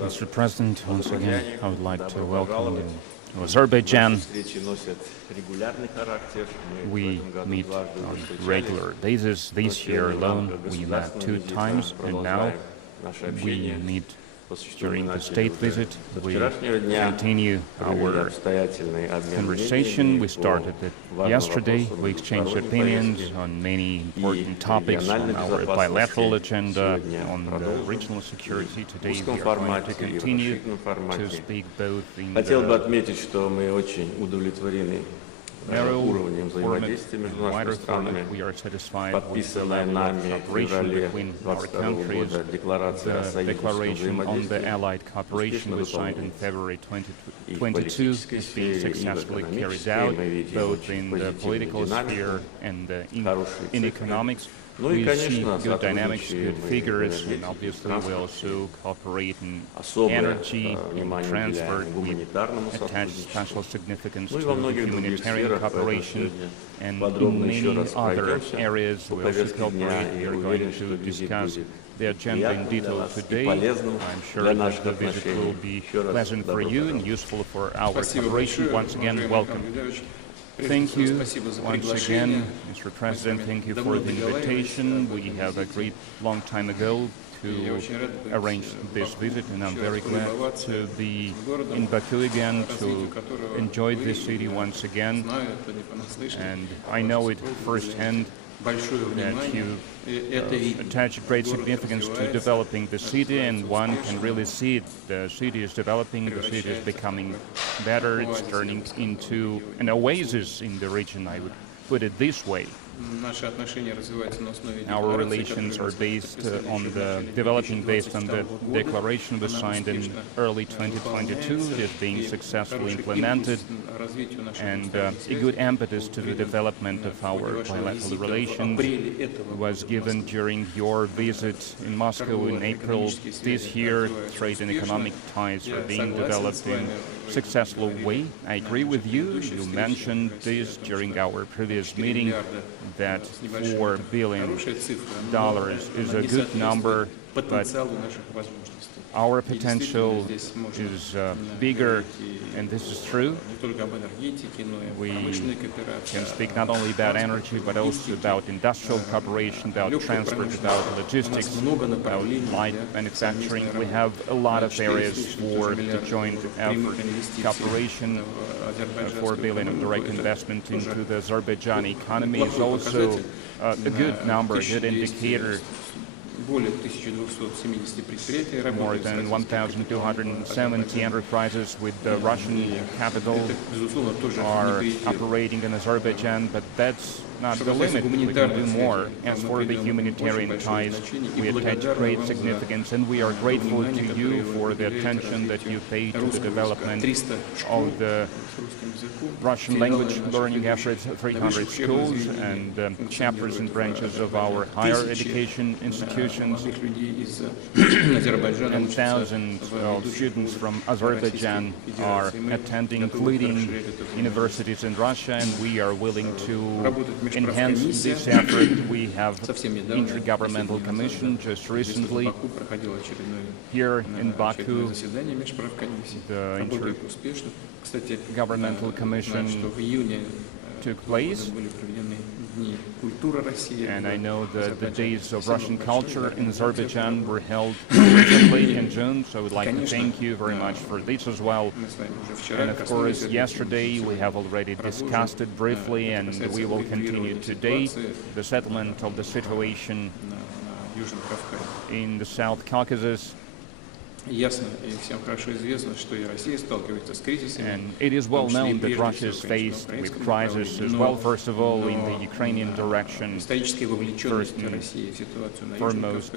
Mr. President, once again, I would like to welcome you to Azerbaijan. We meet on a regular basis. This year alone, we met 2 times, and now we meet during the state visit. We continue our conversation. We started it yesterday. We exchanged opinions on many important topics on our bilateral agenda, on the regional security. Today we are going to continue to speak both in the narrow format and wider format. We are satisfied with the level of cooperation between our countries. The declaration on the Allied cooperation was signed in February 2022 is being successfully carried out, both in the political sphere and in economics. We see good dynamics, good figures, and obviously we also cooperate in energy, in transport. We attach special significance to the humanitarian cooperation, and in many other areas we also cooperate. We are going to discuss the agenda in detail today. I'm sure that the visit will be pleasant for you and useful for our cooperation. Once again, welcome. Thank you once again, Mr. President. Thank you for the invitation. We have agreed a long time ago to arrange this visit, and I'm very glad to be in Baku again, to enjoy this city once again. And I know it firsthand that you attach great significance to developing the city, and one can really see it. The city is developing, the city is becoming better, it's turning into an oasis in the region, I would put it this way. Our relations are based on the developing based on the declaration was signed in early 2022. It is being successfully implemented, and a good impetus to the development of our bilateral relations was given during your visit in Moscow in April this year. Trade and economic ties are being developed in a successful way. I agree with you. You mentioned this during our previous meeting, that $4 billion is a good number, but our potential is bigger, and this is true. We can speak not only about energy, but also about industrial cooperation, about transport, about logistics, about light manufacturing. We have a lot of areas for the joint effort. Cooperation, $4 billion of direct investment into the Azerbaijani economy is also a good number, a good indicator. More than 1,270 enterprises with the Russian capital are operating in Azerbaijan, but that's not the limit. We can do more. As for the humanitarian ties, we attach great significance, and we are grateful to you for the attention that you pay to the development of the Russian language learning efforts, 300 schools and chapters and branches of our higher education institutions, and thousands of students from Azerbaijan are attending, including universities in Russia, and we are willing to enhance this effort. We have Intergovernmental Commission just recently here in Baku. The Intergovernmental Commission took place, and I know that the Days of Russian Culture in Azerbaijan were held recently in June, so I would like to thank you very much for this as well. And of course, yesterday we have already discussed it briefly, and we will continue today, the settlement of the situation in the South Caucasus. And it is well known that Russia is faced with crisis as well, first of all in the Ukrainian direction, first and foremost,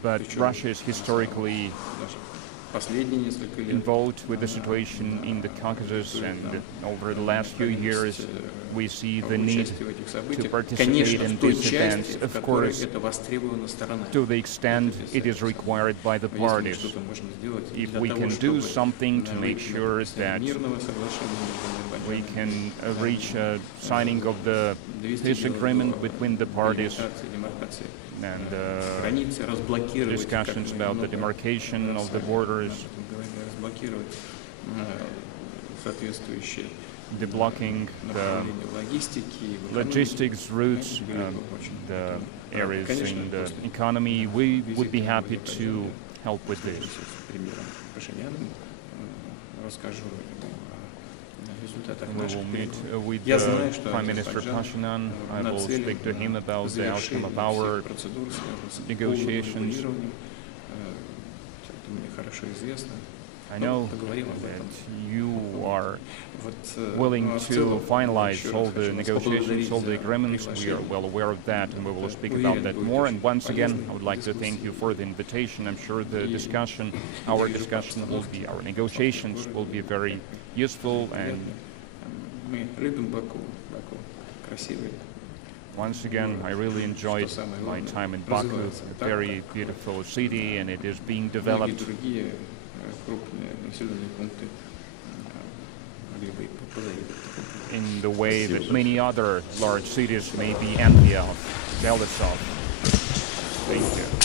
but Russia is historically involved with the situation in the Caucasus, and over the last few years we see the need to participate in these events, of course, to the extent it is required by the parties. If we can do something to make sure that we can reach a signing of the peace agreement between the parties, and discussions about the demarcation of the borders, deblocking the logistics routes, the areas in the economy, we would be happy to help with this. We will meet with Prime Minister Pashinyan. I will speak to him about the outcome of our negotiations. I know that you are willing to finalize all the negotiations, all the agreements. We are well aware of that, and we will speak about that more. And once again, I would like to thank you for the invitation. I'm sure the discussion, our negotiations will be very useful. And once again, I really enjoyed my time in Baku, a very beautiful city, and it is being developed in the way that many other large cities may be envious of, jealous of. Thank you.